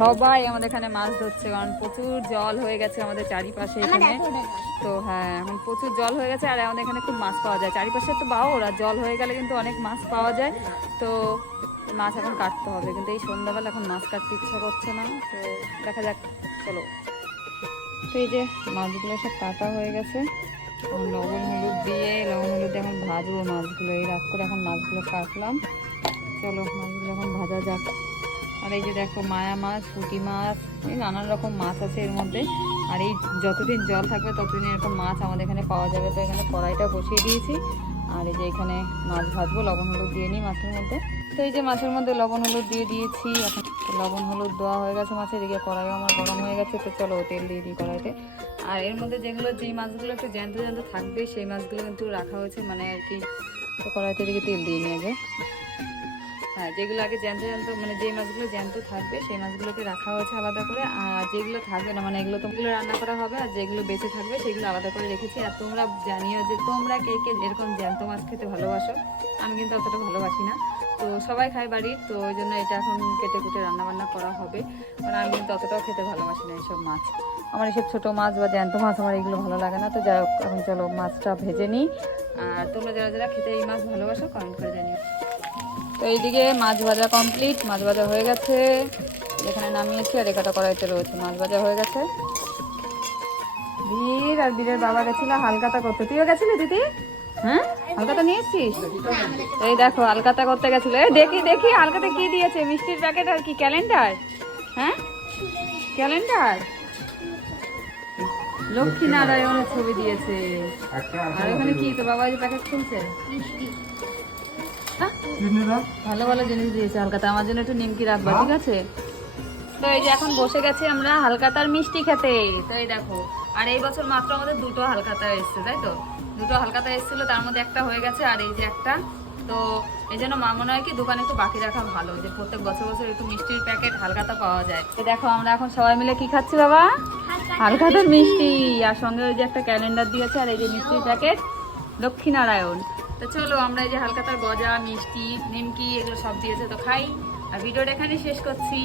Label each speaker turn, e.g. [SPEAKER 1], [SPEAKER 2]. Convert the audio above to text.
[SPEAKER 1] সবাই আমাদের এখানে মাছ ধরছে কারণ প্রচুর জল হয়ে গেছে আমাদের চারিপাশে এখানে। তো হ্যাঁ এখন প্রচুর জল হয়ে গেছে আর আমাদের এখানে খুব মাছ পাওয়া যায়। চারিপাশে তো বাওর আর জল হয়ে গেলে কিন্তু অনেক মাছ পাওয়া যায়। তো মাছ এখন কাটতে হবে কিন্তু এই সন্ধ্যাবেলা এখন মাছ কাটতে ইচ্ছা করছে না তো দেখা যাক চলো। তো এই যে মাছগুলো সব কাটা হয়ে গেছে লবণ হলুদ দিয়ে লবণ হলুদ দিয়ে এখন ভাজবো মাছগুলো। এই রাত করে এখন মাছগুলো কাটলাম। চলো মাছগুলো এখন ভাজা যাক। আর এই যে দেখো মায়া মাছ, পুঁটি মাছ, এই নানান রকম মাছ আছে এর মধ্যে। আর এই যতদিন জল থাকবে ততদিন এরকম মাছ আমাদের এখানে পাওয়া যাবে। তো এখানে কড়াইটা বসিয়ে দিয়েছি। আর এই যে এখানে মাছ ভাজবো, লবণ, হলুদ দিয়ে নিই মাছের মধ্যে। তো এই যে মাছের মধ্যে লবণ, হলুদ দিয়ে দিয়েছি। এখন লবণ, হলুদ দেওয়া হয়ে গেছে মাছের এদিকে, কড়াইও আমার গরম হয়ে গেছে। তো চলো তেল দিয়ে দিই কড়াইতে। আর এর মধ্যে যেগুলো, যেই মাছগুলো একটু জ্যান্ত জ্যান্ত থাকবে, সেই মাছগুলো কিন্তু রাখা হয়েছে। মানে আর কি কড়াইতে এদিকে তেল দিয়ে নিয়ে আগে হ্যাঁ যেগুলো আগে জ্যান্ত জ্যান্ত মানে যে মাছগুলো জ্যান্ত থাকবে, সেই মাছগুলোকে রাখা হয়েছে আলাদা করে। আর যেগুলো থাকবে না মানে এগুলো তোমগুলো রান্না করা হবে আর যেগুলো বেঁচে থাকবে, সেগুলো আলাদা করে রেখেছি। আর তোমরা জানিও যে তোমরা কে কে এরকম জ্যান্ত মাছ খেতে ভালোবাসো, আমি কিন্তু অতটা ভালোবাসি না। তো সবাই খায় বাড়ির, তো ওই জন্য এটা এখন কেটে কুটে রান্নাবান্না করা হবে। কারণ আমি কিন্তু অতটাও খেতে ভালোবাসি না এইসব মাছ। আমার এসব ছোটো মাছ বা জ্যান্ত মাছ আমার এগুলো ভালো লাগে না, তো যাই হোক, এখন চলো মাছটা ভেজে নিই। আর তোমরা যারা যারা খেতে এই মাছ ভালোবাসো কমেন্ট করে জানিও। তো এইদিকে মাছ ভাজা কমপ্লিট মাছ ভাজা হয়ে গেছে। এখানে নামিয়েছি আর একাটা কড়াইতে রয়েছে, মাছ ভাজা হয়ে গেছে। বীর আর বীরের বাবা গেছিল হালকাতা করতে। তুইও গেছিলি দিদি? হ্যাঁ? হালকাতা নিয়ে এসছিস এই দেখো, হালকাতা করতে গেছিল। এই দেখি দেখি, হালকাতা কি দিয়েছে? মিষ্টির প্যাকেট আর কি ক্যালেন্ডার হ্যাঁ? ক্যালেন্ডার লক্ষ্মী নারায়ণের ছবি দিয়েছে। আর ওখানে কি? তো বাবা যে প্যাকেট খুলছে? হ্যাঁ ভালো ভালো জিনিস দিয়েছে হালকাতা। আমার জন্য একটু নিমকি রাখবা ঠিক আছে? তো এই যে এখন বসে গেছি আমরা হালকাতার মিষ্টি খেতে। তো এই দেখো আর এই বছর মাত্র আমাদের দুটো হালকাতা এসছে তাই তো? দুটো হালকাতা এসেছিল তার মধ্যে একটা হয়ে গেছে আর এই যে একটা। তো এই জন্য মা মনে হয় কি দোকানে একটু বাকি রাখা ভালো যে প্রত্যেক বছর বছর একটু মিষ্টির প্যাকেট হালকাতা পাওয়া যায়। তো দেখো আমরা এখন সবাই মিলে কি খাচ্ছি বাবা? হালকাতার মিষ্টি। আর সঙ্গে ওই যে একটা ক্যালেন্ডার দিয়েছে আর এই যে মিষ্টির প্যাকেট। লক্ষ্মীনারায়ণ। তো চলো আমরা এই যে হালকা তার গজা, মিষ্টি, নিমকি, এগুলো সব দিয়েছে তো খাই। আর ভিডিওটা এখানে শেষ করছি।